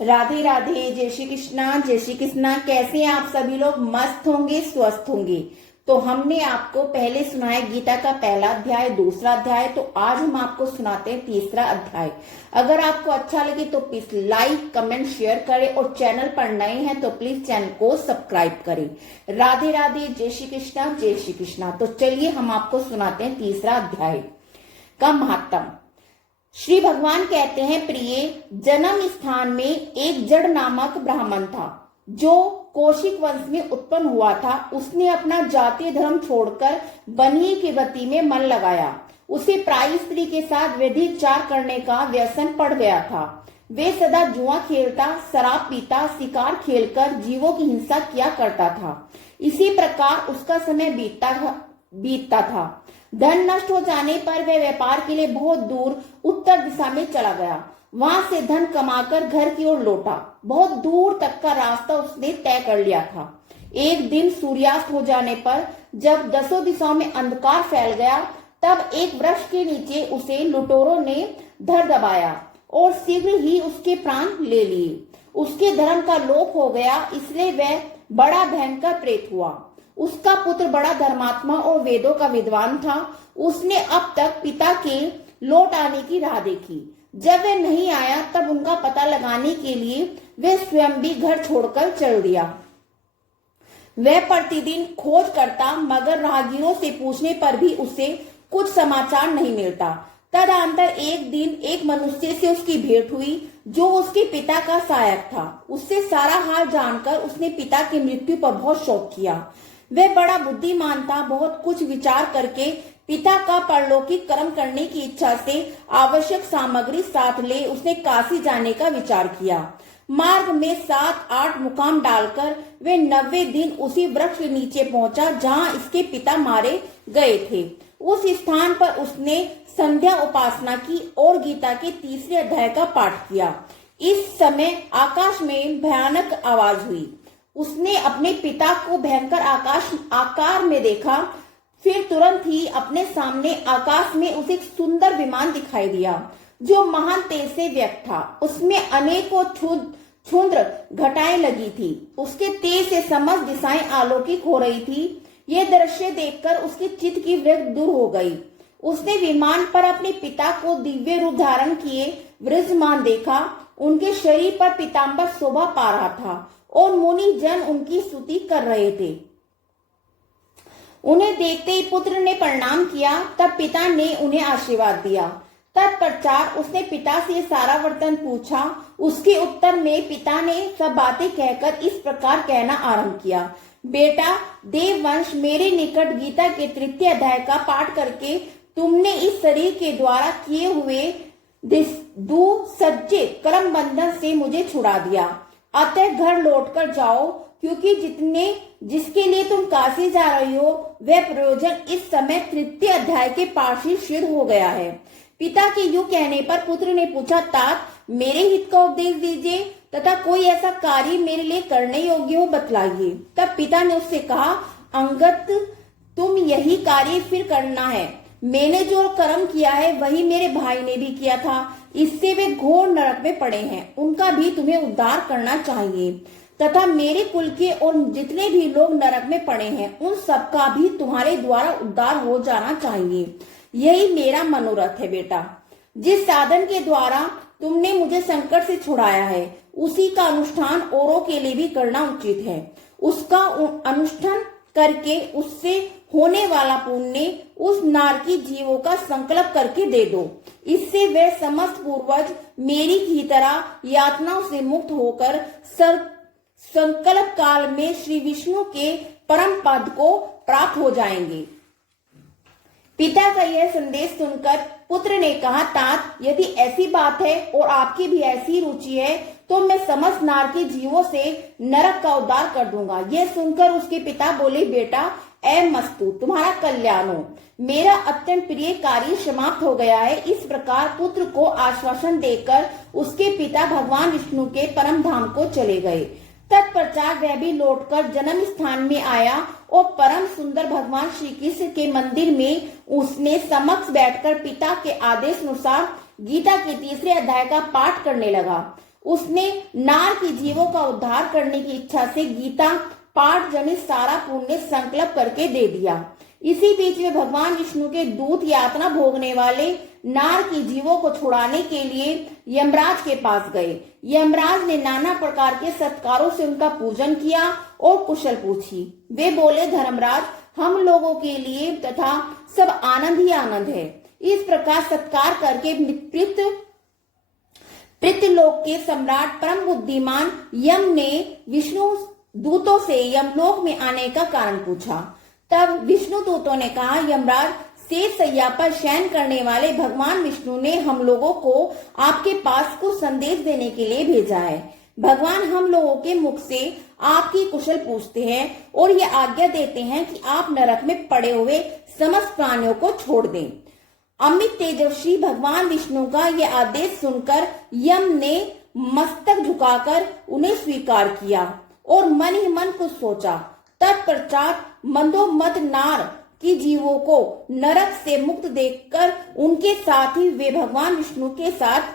राधे राधे, जय श्री कृष्णा, जय श्री कृष्णा। कैसे हैं आप सभी लोग? मस्त होंगे, स्वस्थ होंगे। तो हमने आपको पहले सुनाया गीता का पहला अध्याय, दूसरा अध्याय। तो आज हम आपको सुनाते हैं तीसरा अध्याय। अगर आपको अच्छा लगे तो प्लीज लाइक, कमेंट, शेयर करें और चैनल पर नए हैं तो प्लीज चैनल को सब्सक्राइब करें। राधे राधे, जय श्री कृष्णा, जय श्री कृष्णा। तो चलिए हम आपको सुनाते हैं तीसरा अध्याय का महात्म। श्री भगवान कहते हैं, प्रिय, जन्म स्थान में एक जड़ नामक ब्राह्मण था जो कौशिक वंश में उत्पन्न हुआ था। उसने अपना जातीय धर्म छोड़कर बनिए की वृत्ति में मन लगाया। उसे प्राय स्त्री के साथ व्यभिचार करने का व्यसन पड़ गया था। वे सदा जुआ खेलता, शराब पीता, शिकार खेलकर जीवों की हिंसा किया करता था। इसी प्रकार उसका समय बीतता था। धन नष्ट हो जाने पर वह व्यापार के लिए बहुत दूर उत्तर दिशा में चला गया। वहां से धन कमाकर घर की ओर लौटा। बहुत दूर तक का रास्ता उसने तय कर लिया था। एक दिन सूर्यास्त हो जाने पर जब दसों दिशाओं में अंधकार फैल गया, तब एक वृक्ष के नीचे उसे लुटेरों ने धर दबाया और शीघ्र ही उसके प्राण ले लिए। उसके धर्म का लोप हो गया, इसलिए वह बड़ा भयंकर प्रेत हुआ। उसका पुत्र बड़ा धर्मात्मा और वेदों का विद्वान था। उसने अब तक पिता के लौट आने की राह देखी। जब वह नहीं आया तब उनका पता लगाने के लिए वह स्वयं भी घर छोड़कर चल दिया। वह प्रतिदिन खोज करता, मगर राहगीरों से पूछने पर भी उसे कुछ समाचार नहीं मिलता। तदनंतर एक दिन एक मनुष्य से उसकी भेंट हुई जो उसके पिता का सहायक था। उससे सारा हाल जानकर उसने पिता की मृत्यु पर बहुत शोक किया। वह बड़ा बुद्धिमान था। बहुत कुछ विचार करके पिता का परलौकिक कर्म करने की इच्छा से आवश्यक सामग्री साथ ले उसने काशी जाने का विचार किया। मार्ग में 7-8 मुकाम डालकर वे 90 दिन उसी वृक्ष के नीचे पहुंचा जहां इसके पिता मारे गए थे। उस स्थान पर उसने संध्या उपासना की और गीता के तीसरे अध्याय का पाठ किया। इस समय आकाश में भयानक आवाज हुई। उसने अपने पिता को भयंकर आकार में देखा। फिर तुरंत ही अपने सामने आकाश में उसे एक सुंदर विमान दिखाई दिया जो महान तेज से व्यक्त था। उसमें अनेकों क्षुद्र घटाएं लगी थी। उसके तेज से समस्त दिशाएं आलोकित हो रही थी। यह दृश्य देखकर उसकी चित्त की वृत्ति दूर हो गई। उसने विमान पर अपने पिता को दिव्य रूप धारण किए विराजमान देखा। उनके शरीर पर पीतांबर शोभा पा रहा था और मुनि जन उनकी स्तुति कर रहे थे। उन्हें देखते ही पुत्र ने प्रणाम किया। तब पिता ने उन्हें आशीर्वाद दिया। तत्पश्चात उसने पिता से सारा वर्तन पूछा। उसके उत्तर में पिता ने सब बातें कहकर इस प्रकार कहना आरंभ किया, बेटा, देववंश मेरे निकट गीता के तृतीय अध्याय का पाठ करके तुमने इस शरीर के द्वारा किए हुए दुसज्जे कर्म बंधन से मुझे छुड़ा दिया। अतः घर लौटकर जाओ, क्योंकि जिसके लिए तुम काशी जा रही हो वह प्रयोजन इस समय तृतीय अध्याय के पाठ से सिद्ध हो गया है। पिता के यूं कहने पर पुत्र ने पूछा, तात, मेरे हित का उपदेश दीजिए तथा कोई ऐसा कार्य मेरे लिए करने योग्य हो बतलाइए। तब पिता ने उससे कहा, अंगत, तुम यही कार्य फिर करना है। मैंने जो कर्म किया है वही मेरे भाई ने भी किया था। इससे वे घोर नरक में पड़े हैं। उनका भी तुम्हें उद्धार करना चाहिए तथा मेरे कुल के और जितने भी लोग नरक में पड़े हैं उन सबका भी तुम्हारे द्वारा उद्धार हो जाना चाहिए। यही मेरा मनोरथ है बेटा। जिस साधन के द्वारा तुमने मुझे संकट से छुड़ाया है उसी का अनुष्ठान औरों के लिए भी करना उचित है। उसका अनुष्ठान करके उससे होने वाला पुण्य उस नारकी जीवों का संकल्प करके दे दो। इससे वे समस्त पूर्वज मेरी की तरह यातनाओं से मुक्त होकर संकल्प काल में श्री विष्णु के परम पद को प्राप्त हो जाएंगे। पिता का यह संदेश सुनकर पुत्र ने कहा, तात, यदि ऐसी बात है और आपकी भी ऐसी रुचि है तो मैं समस्त नारकी जीवों से नरक का उद्धार कर दूंगा। यह सुनकर उसके पिता बोले, बेटा, मस्तु, तुम्हारा कल्याण हो। मेरा अत्यंत प्रिय कार्य समाप्त हो गया है। इस प्रकार पुत्र को आश्वासन देकर उसके पिता भगवान विष्णु के परम धाम को चले गए। तत्पश्चात वह भी लौटकर जन्म स्थान में आया और परम सुंदर भगवान श्री कृष्ण के मंदिर में उसने समक्ष बैठकर पिता के आदेश अनुसार गीता के तीसरे अध्याय का पाठ करने लगा। उसने नार की जीवों का उद्धार करने की इच्छा से गीता पाठ जनित सारा पुण्य संकल्प करके दे दिया। इसी बीच में भगवान विष्णु के दूत यातना भोगने वाले नार की जीवों को छुड़ाने के लिए यमराज के पास गए। यमराज ने नाना प्रकार के सत्कारों से उनका पूजन किया और कुशल पूछी। वे बोले, धर्मराज, हम लोगों के लिए तथा सब आनंद ही आनंद है। इस प्रकार सत्कार करके पृथ्वीलोक के सम्राट परम बुद्धिमान यम ने विष्णु दूतों से यमलोक में आने का कारण पूछा। तब विष्णु दूतों ने कहा, यमराज, शेष सैया पर शयन करने वाले भगवान विष्णु ने हम लोगों को आपके पास कुछ संदेश देने के लिए भेजा है। भगवान हम लोगों के मुख से आपकी कुशल पूछते हैं और ये आज्ञा देते हैं कि आप नरक में पड़े हुए समस्त प्राणियों को छोड़ दें। अमित तेजस्वी भगवान विष्णु का यह आदेश सुनकर यम ने मस्तक झुकाकर उन्हें स्वीकार किया और मन ही मन कुछ सोचा। तत्पश्चात मंदोमद नार की जीवों को नरक से मुक्त देखकर उनके साथ ही वे भगवान विष्णु के साथ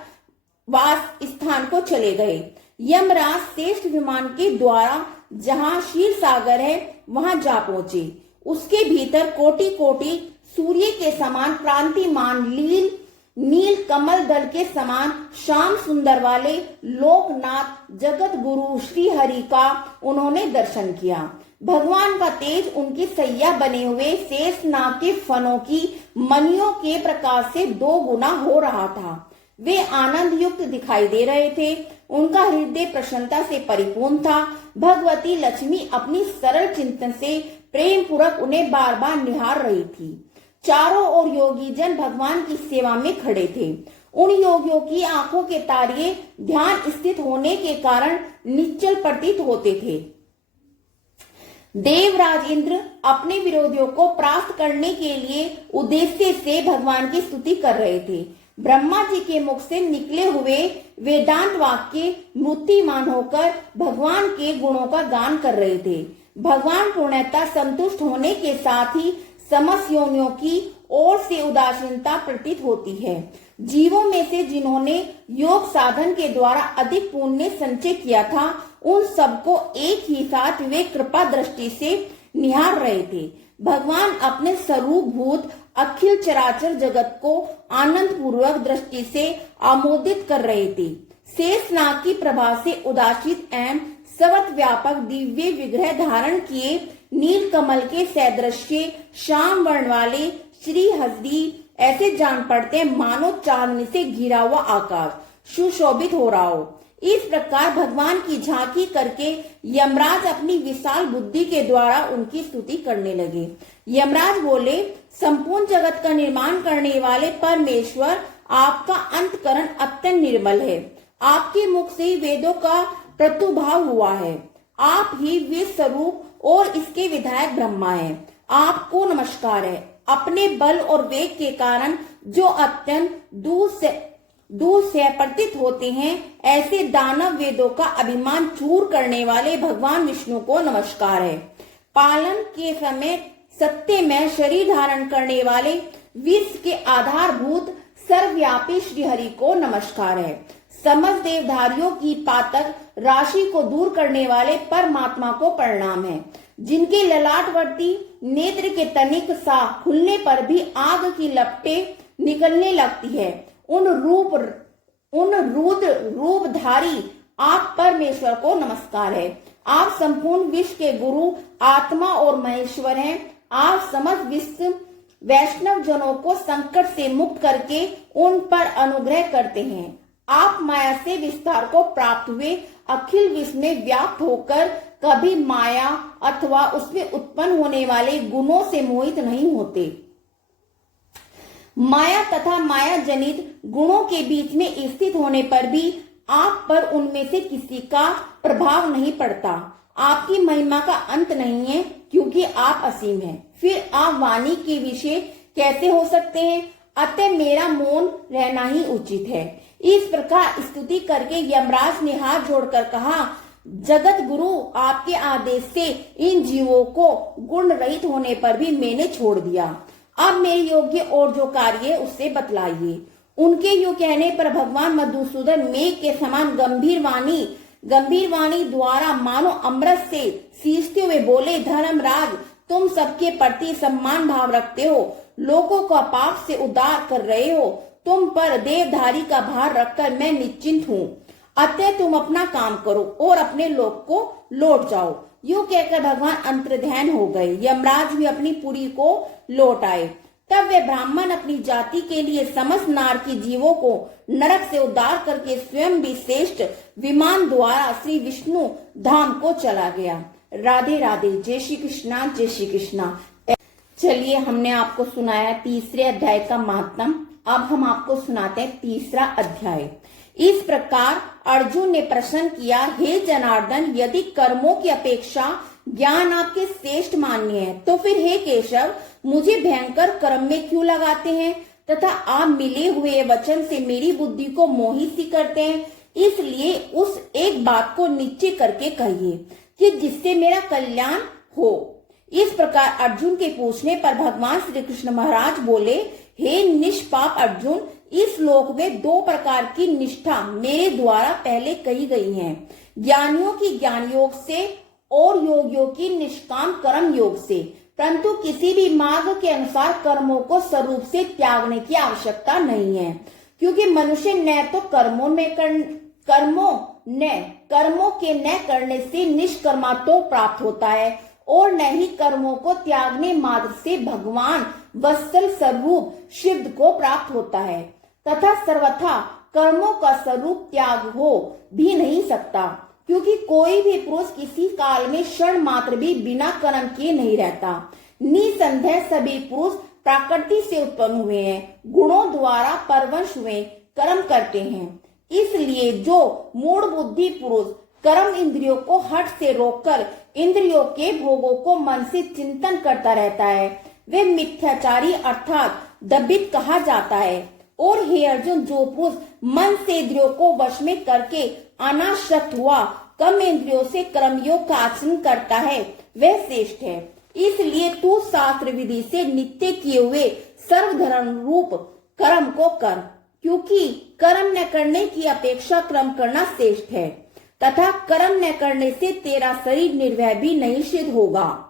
वास स्थान को चले गए। यमराज श्रेष्ठ विमान के द्वारा जहां क्षीर सागर है वहां जा पहुंचे। उसके भीतर कोटि कोटि सूर्य के समान प्रांतिमान नील कमल दल के समान श्याम सुंदर वाले लोकनाथ जगत गुरु श्री हरि का उन्होंने दर्शन किया। भगवान का तेज उनकी सैया बने हुए शेषनाग के फनों की मणियों के प्रकाश से 2 गुना हो रहा था। वे आनंद युक्त दिखाई दे रहे थे। उनका हृदय प्रसन्नता से परिपूर्ण था। भगवती लक्ष्मी अपनी सरल चिंतन से प्रेम पूर्वक उन्हें बार बार निहार रही थी। चारों ओर योगी जन भगवान की सेवा में खड़े थे। उन योगियों की आंखों के तारे ध्यान स्थित होने के कारण निश्चल प्रतीत होते थे। देवराज इंद्र अपने विरोधियों को परास्त करने के लिए उद्देश्य से भगवान की स्तुति कर रहे थे। ब्रह्मा जी के मुख से निकले हुए वेदांत वाक्य मूर्तिमान होकर भगवान के गुणों का गान कर रहे थे। भगवान पूर्णतः संतुष्ट होने के साथ ही समस्त योनियों की ओर से उदासीनता प्रतीत होती है। जीवों में से जिन्होंने योग साधन के द्वारा अधिक पुण्य संचय किया था, उन सबको एक ही साथ वे कृपा दृष्टि से निहार रहे थे। भगवान अपने स्वरूप भूत अखिल चराचर जगत को आनंद पूर्वक दृष्टि से आमोदित कर रहे थे। शेषनाग की प्रभा से उदासित एवं सर्वत्र व्यापक दिव्य विग्रह धारण किए नील कमल के सदृश्य श्याम वर्ण वाले श्री हरि ऐसे जान पड़ते मानो चांदनी से घिरा हुआ आकाश सुशोभित हो रहा हो। इस प्रकार भगवान की झांकी करके यमराज अपनी विशाल बुद्धि के द्वारा उनकी स्तुति करने लगे। यमराज बोले, संपूर्ण जगत का निर्माण करने वाले परमेश्वर, आपका अंतकरण अत्यंत निर्मल है। आपके मुख से वेदों का प्रत्युभाव हुआ है। आप ही विश्व स्वरूप और इसके विधायक ब्रह्मा है। आपको नमस्कार है। अपने बल और वेग के कारण जो अत्यंत दूर से प्रतीत होते हैं, ऐसे दानव वेदों का अभिमान चूर करने वाले भगवान विष्णु को नमस्कार है। पालन के समय सत्य में शरीर धारण करने वाले विश्व के आधारभूत सर्वव्यापी श्रीहरि को नमस्कार है। समस्त देवधारियों की पातक राशि को दूर करने वाले परमात्मा को प्रणाम है। जिनके ललाटवर्ती नेत्र के तनिक सा खुलने पर भी आग की लपटें निकलने लगती है, उन रुद्र रूपधारी आप परमेश्वर को नमस्कार है। आप संपूर्ण विश्व के गुरु आत्मा और महेश्वर हैं। आप समस्त विश्व वैष्णव जनों को संकट से मुक्त करके उन पर अनुग्रह करते हैं। आप माया से विस्तार को प्राप्त हुए अखिल विश्व में व्याप्त होकर कभी माया अथवा उसमें उत्पन्न होने वाले गुणों से मोहित नहीं होते। माया तथा माया जनित गुणों के बीच में स्थित होने पर भी आप पर उनमें से किसी का प्रभाव नहीं पड़ता। आपकी महिमा का अंत नहीं है, क्योंकि आप असीम हैं। फिर आप वाणी के विषय कैसे हो सकते हैं? अतः मेरा मौन रहना ही उचित है। इस प्रकार स्तुति करके यमराज ने हाथ जोड़कर कहा, जगत गुरु, आपके आदेश से इन जीवों को गुण रहित होने पर भी मैंने छोड़ दिया। अब मेरे योग्य और जो कार्य है उससे बतलाइए। उनके यूं कहने पर भगवान मधुसूदन मेघ के समान गंभीर वाणी द्वारा मानो अमृत से सींचते हुए बोले, धर्मराज, तुम सबके प्रति सम्मान भाव रखते हो, लोगों को पाप से उद्धार कर रहे हो, तुम पर देवधारी का भार रखकर मैं निश्चिंत हूँ, अतः तुम अपना काम करो और अपने लोक को लौट जाओ। यूं कहकर भगवान अंतर्ध्यान हो गए। यमराज भी अपनी पुरी को लौट आए। तब वे ब्राह्मण अपनी जाति के लिए समस्त नारकी जीवों को नरक से उद्धार करके स्वयं भी श्रेष्ठ विमान द्वारा श्री विष्णु धाम को चला गया। राधे राधे। जय श्री कृष्णा, जय श्री कृष्णा। चलिए, हमने आपको सुनाया तीसरे अध्याय का महात्म। अब हम आपको सुनाते हैं तीसरा अध्याय। इस प्रकार अर्जुन ने प्रश्न किया, हे जनार्दन, यदि कर्मों की अपेक्षा ज्ञान आपके श्रेष्ठ मान्य है, तो फिर हे केशव, मुझे भयंकर कर्म में क्यों लगाते हैं तथा आप मिले हुए वचन से मेरी बुद्धि को मोहित सी करते हैं। इसलिए उस एक बात को निश्चय करके कहिए कि जिससे मेरा कल्याण हो। इस प्रकार अर्जुन के पूछने पर भगवान श्री कृष्ण महाराज बोले, हे निष्पाप अर्जुन, इस श्लोक में दो प्रकार की निष्ठा मेरे द्वारा पहले कही गई है, ज्ञानियों की ज्ञान योग से और योगियों की निष्काम कर्म योग से। परंतु किसी भी मार्ग के अनुसार कर्मों को स्वरूप से त्यागने की आवश्यकता नहीं है, क्योंकि मनुष्य न तो कर्मों के न करने से निष्कर्मा तो प्राप्त होता है और न ही कर्मों को त्यागने मात्र से भगवान वत्सल स्वरूप शिव को प्राप्त होता है, तथा सर्वथा कर्मों का स्वरूप त्याग हो भी नहीं सकता, क्योंकि कोई भी पुरुष किसी काल में क्षण मात्र भी बिना कर्म किए नहीं रहता। निसंदेह सभी पुरुष प्रकृति से उत्पन्न हुए हैं, गुणों द्वारा परवश हुए कर्म करते हैं। इसलिए जो मूढ़ बुद्धि पुरुष कर्म इंद्रियों को हठ से रोककर इंद्रियों के भोगों को मन से चिंतन करता रहता है, वे मिथ्याचारी अर्थात दबित कहा जाता है। और हे अर्जुन, जो पुरुष मन से इंद्रियों को वश में करके अनासक्त हुआ कम इंद्रियों से कर्मयोग का आचरण करता है, वह श्रेष्ठ है। इसलिए तू शास्त्र विधि से नित्य किए हुए सर्वधर्म रूप कर्म को कर, क्योंकि कर्म न करने की अपेक्षा कर्म करना श्रेष्ठ है, तथा कर्म न करने से तेरा शरीर निर्भय भी नहीं सिद्ध होगा।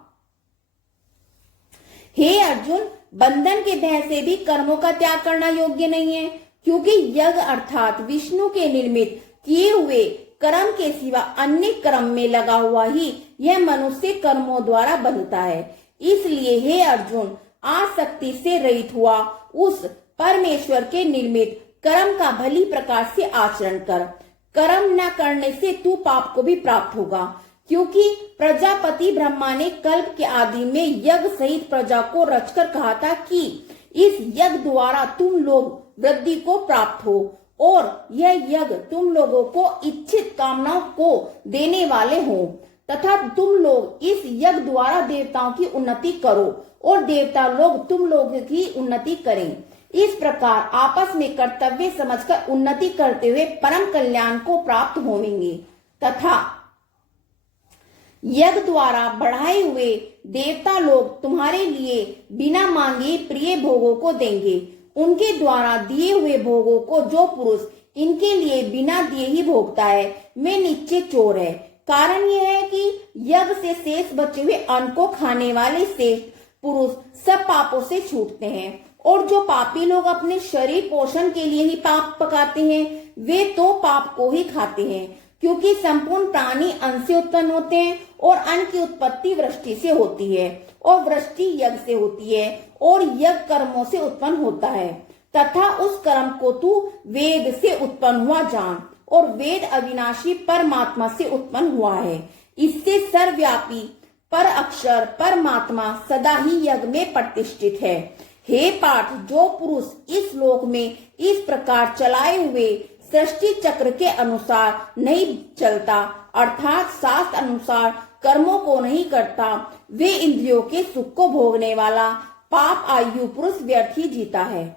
हे अर्जुन, बंधन के भय से भी कर्मों का त्याग करना योग्य नहीं है, क्योंकि यज्ञ अर्थात विष्णु के निर्मित किए हुए कर्म के सिवा अन्य कर्म में लगा हुआ ही यह मनुष्य कर्मों द्वारा बनता है। इसलिए हे अर्जुन, आसक्ति से रहित हुआ उस परमेश्वर के निर्मित कर्म का भली प्रकार से आचरण कर। कर्म न करने से तू पाप को भी प्राप्त होगा, क्योंकि प्रजापति ब्रह्मा ने कल्प के आदि में यज्ञ सहित प्रजा को रचकर कहा था कि इस यज्ञ द्वारा तुम लोग वृद्धि को प्राप्त हो, और यह यज्ञ तुम लोगों को इच्छित कामनाओं को देने वाले हो, तथा तुम लोग इस यज्ञ द्वारा देवताओं की उन्नति करो और देवता लोग तुम लोगों की उन्नति करें। इस प्रकार आपस में कर्तव्य समझकर उन्नति करते हुए परम कल्याण को प्राप्त होंगे, तथा यज्ञ द्वारा बढ़ाए हुए देवता लोग तुम्हारे लिए बिना मांगे प्रिय भोगों को देंगे। उनके द्वारा दिए हुए भोगों को जो पुरुष इनके लिए बिना दिए ही भोगता है, वे निश्चय चोर है। कारण यह है कि यज्ञ से शेष बचे हुए अन्न को खाने वाले श्रेष्ठ पुरुष सब पापों से छूटते हैं, और जो पापी लोग अपने शरीर पोषण के लिए ही पाप पकाते हैं, वे तो पाप को ही खाते हैं, क्योंकि संपूर्ण प्राणी अन्न से उत्पन्न होते हैं और अन्न की उत्पत्ति वृष्टि से होती है और वृष्टि यज्ञ से होती है और यज्ञ कर्मों से उत्पन्न होता है, तथा उस कर्म को तू वेद से उत्पन्न हुआ जान, और वेद अविनाशी परमात्मा से उत्पन्न हुआ है। इससे सर्वव्यापी पर अक्षर परमात्मा सदा ही यज्ञ में प्रतिष्ठित है। हे पार्थ, जो पुरुष इस लोक में इस प्रकार चलाए हुए सृष्टि चक्र के अनुसार नहीं चलता, अर्थात शास्त्र अनुसार कर्मों को नहीं करता, वे इंद्रियों के सुख को भोगने वाला पाप आयु पुरुष व्यर्थ ही जीता है।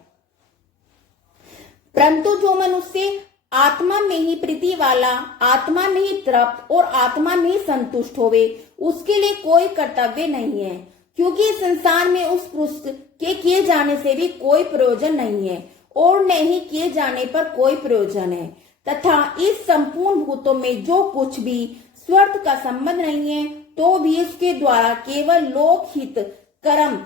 परंतु जो मनुष्य आत्मा में ही प्रीति वाला, आत्मा में ही तृप्त और आत्मा में ही संतुष्ट होवे, उसके लिए कोई कर्तव्य नहीं है, क्योंकि संसार में उस पुरुष के किए जाने से भी कोई प्रयोजन नहीं है और नहीं किए जाने पर कोई प्रयोजन है, तथा इस संपूर्ण भूतों में जो कुछ भी स्वार्थ का संबंध नहीं है तो भी इसके द्वारा केवल लोकहित कर्म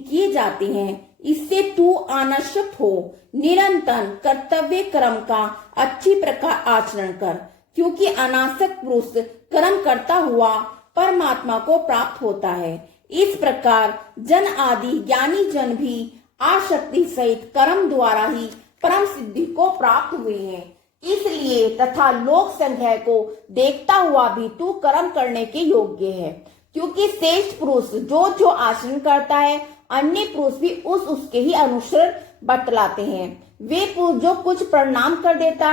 किए जाते हैं। इससे तू अनासक्त हो, निरंतर कर्तव्य कर्म का अच्छी प्रकार आचरण कर, क्योंकि अनासक्त पुरुष कर्म करता हुआ परमात्मा को प्राप्त होता है। इस प्रकार जन आदि ज्ञानी जन भी आसक्ति सहित कर्म द्वारा ही परम सिद्धि को प्राप्त हुए हैं। इसलिए तथा लोक संग्रह को देखता हुआ भी तू कर्म करने के योग्य है, क्योंकि श्रेष्ठ पुरुष जो जो आचरण करता है अन्य पुरुष भी उसके ही अनुसार बतलाते हैं। वे पुरुष जो कुछ प्रणाम कर देता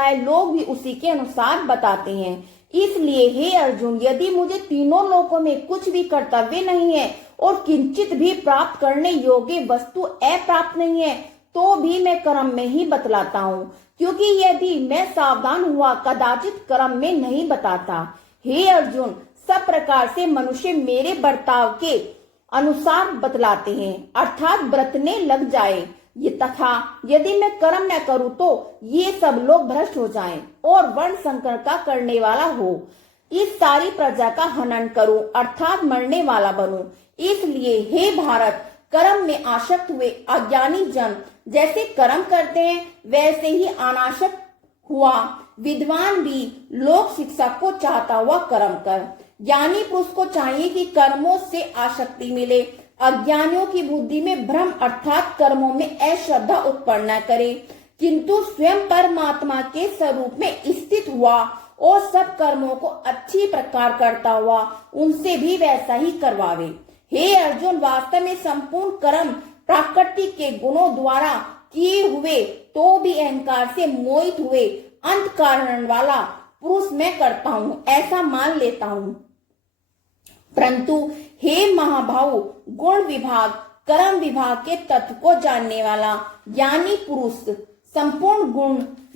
है लोग भी उसी के अनुसार बताते हैं। इसलिए हे अर्जुन, यदि मुझे तीनों लोकों में कुछ भी कर्तव्य नहीं है और किंचित भी प्राप्त करने योग्य वस्तु अप्राप्त नहीं है तो भी मैं कर्म में ही बतलाता हूँ, क्योंकि यदि मैं सावधान हुआ कदाचित कर्म में नहीं बताता। हे अर्जुन, सब प्रकार से मनुष्य मेरे बर्ताव के अनुसार बतलाते हैं, अर्थात बरतने लग जाए ये, तथा यदि मैं कर्म न करूं तो ये सब लोग भ्रष्ट हो जाएं और वर्ण संकर का करने वाला हो, इस सारी प्रजा का हनन करूं अर्थात मरने वाला बनूं। इसलिए हे भारत, कर्म में आसक्त हुए अज्ञानी जन जैसे कर्म करते हैं वैसे ही अनासक्त हुआ विद्वान भी लोक शिक्षा को चाहता हुआ कर्म कर। ज्ञानी पुरुष को चाहिए कि कर्मों से आसक्ति मिले, अज्ञानियों की बुद्धि में भ्रम अर्थात कर्मों में अश्रद्धा उत्पन्न न करे, किंतु स्वयं परमात्मा के स्वरूप में स्थित हुआ और सब कर्मों को अच्छी प्रकार करता हुआ उनसे भी वैसा ही करवावे। हे अर्जुन, वास्तव में संपूर्ण कर्म प्रकृति के गुणों द्वारा किए हुए तो भी अहंकार से मोहित हुए अंत कारण वाला पुरुष मैं करता हूँ, ऐसा मान लेता हूँ। परंतु हे महाभाव, गुण विभाग कर्म विभाग के तत्व को जानने वाला ज्ञानी पुरुष संपूर्ण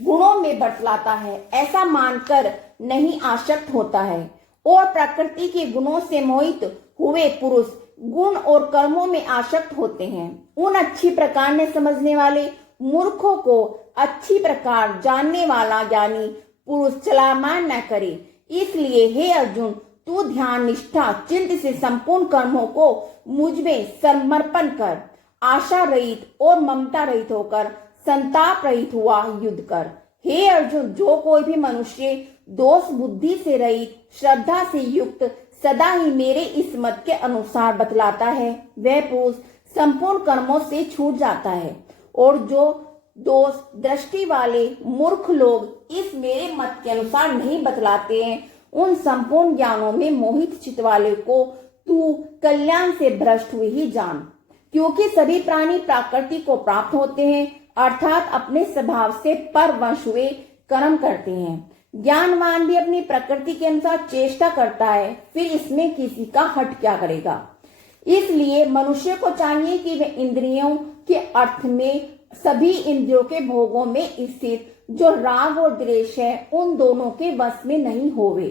गुणों में बतलाता है, ऐसा मानकर नहीं आसक्त होता है, और प्रकृति के गुणों से मोहित हुए पुरुष गुण और कर्मों में आसक्त होते हैं। उन अच्छी प्रकार ने समझने वाले मूर्खों को अच्छी प्रकार जानने वाला ज्ञानी पुरुष चलामान न करे। इसलिए हे अर्जुन, तू ध्यान निष्ठा चिंत से संपूर्ण कर्मों को मुझ में समर्पण कर, आशा रहित और ममता रहित होकर संताप रहित हुआ युद्ध कर। हे अर्जुन, जो कोई भी मनुष्य दोष बुद्धि से रहित श्रद्धा से युक्त सदा ही मेरे इस मत के अनुसार बतलाता है वह पुरुष संपूर्ण कर्मों से छूट जाता है, और जो दोष दृष्टि वाले मूर्ख लोग इस मेरे मत के अनुसार नहीं बतलाते हैं उन संपूर्ण ज्ञानों में मोहित चित्त वाले को तू कल्याण से भ्रष्ट हुए ही जान, क्योंकि सभी प्राणी प्रकृति को प्राप्त होते हैं अर्थात अपने स्वभाव से परवश हुए कर्म करते हैं। ज्ञानवान भी अपनी प्रकृति के अनुसार चेष्टा करता है, फिर इसमें किसी का हट क्या करेगा। इसलिए मनुष्य को चाहिए कि वह इंद्रियों के अर्थ में सभी इंद्रियों के भोगों में स्थित जो राग और द्वेष है उन दोनों के वश में नहीं होवे,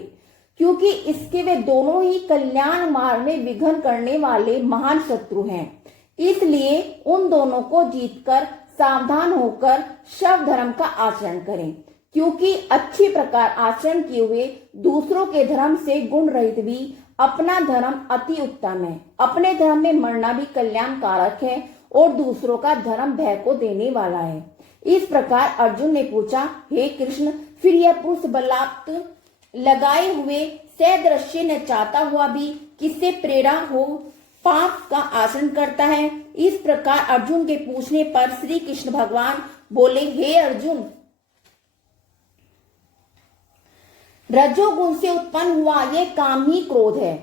क्योंकि इसके वे दोनों ही कल्याण मार्ग में विघ्न करने वाले महान शत्रु हैं। इसलिए उन दोनों को जीतकर सावधान होकर शव धर्म का आचरण करें, क्योंकि अच्छी प्रकार आचरण किए हुए दूसरों के धर्म से गुण रहित भी अपना धर्म अति उत्तम है। अपने धर्म में मरना भी कल्याणकारक है और दूसरों का धर्म भय को देने वाला है। इस प्रकार अर्जुन ने पूछा, हे कृष्ण, फिर यह पुरुष बलात् लगाए हुए सदृश्य न चाहता हुआ भी किससे प्रेरणा हो पाप का आचरण करता है। इस प्रकार अर्जुन के पूछने पर श्री कृष्ण भगवान बोले, हे अर्जुन, रजोगुण से उत्पन्न हुआ यह काम ही क्रोध है।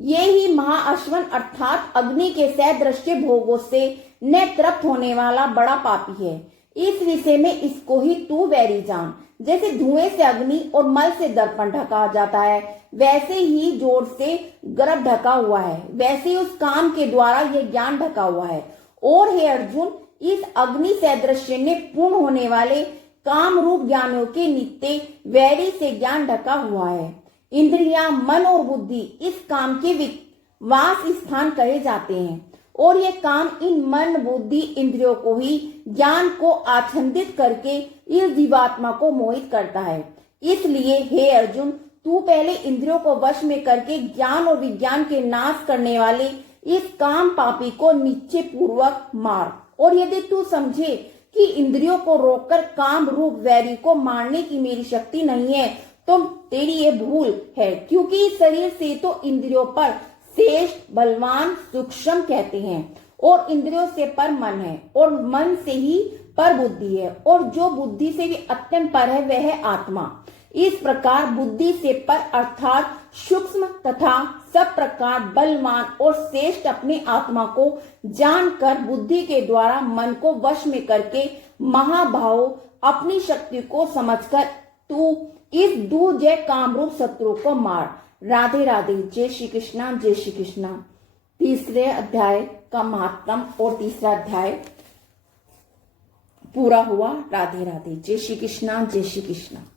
ये ही महाअश्वन अर्थात अग्नि के सदृश्य भोगों से न तृप्त होने वाला बड़ा पापी है। इस विषय में इसको ही तू वैरी जान। जैसे धुएं से अग्नि और मल से दर्पण ढका जाता है, वैसे ही जोर से गर्भ ढका हुआ है, वैसे ही उस काम के द्वारा यह ज्ञान ढका हुआ है। और हे अर्जुन, इस अग्नि सदृश्य ने पूर्ण होने वाले काम रूप ज्ञानों के नित्य वैरी से ज्ञान ढका हुआ है। इंद्रियां, मन और बुद्धि इस काम के वास स्थान कहे जाते हैं। और ये काम इन मन बुद्धि इंद्रियों को ही ज्ञान को आच्छादित करके इस जीवात्मा को मोहित करता है। इसलिए हे अर्जुन, तू पहले इंद्रियों को वश में करके ज्ञान और विज्ञान के नाश करने वाले इस काम पापी को निश्चय पूर्वक मार। और यदि तू समझे कि इंद्रियों को रोककर काम रूप वैरी को मारने की मेरी शक्ति नहीं है, तो तेरी ये भूल है, क्योंकि इस शरीर से तो इंद्रियों पर श्रेष्ठ बलवान सूक्ष्म कहते हैं, और इंद्रियों से पर मन है, और मन से ही पर बुद्धि है, और जो बुद्धि से भी अत्यंत पर है वह है आत्मा। इस प्रकार बुद्धि से पर अर्थात सूक्ष्म तथा सब प्रकार बलवान और श्रेष्ठ अपने आत्मा को जानकर बुद्धि के द्वारा मन को वश में करके महाभाव अपनी शक्ति को समझकर तू इस दूजय कामरूप शत्रु को मार। राधे राधे। जय श्री कृष्णा, जय श्री कृष्णा। तीसरे अध्याय का महात्म और तीसरा अध्याय पूरा हुआ। राधे राधे। जय श्री कृष्णा, जय श्री कृष्णा।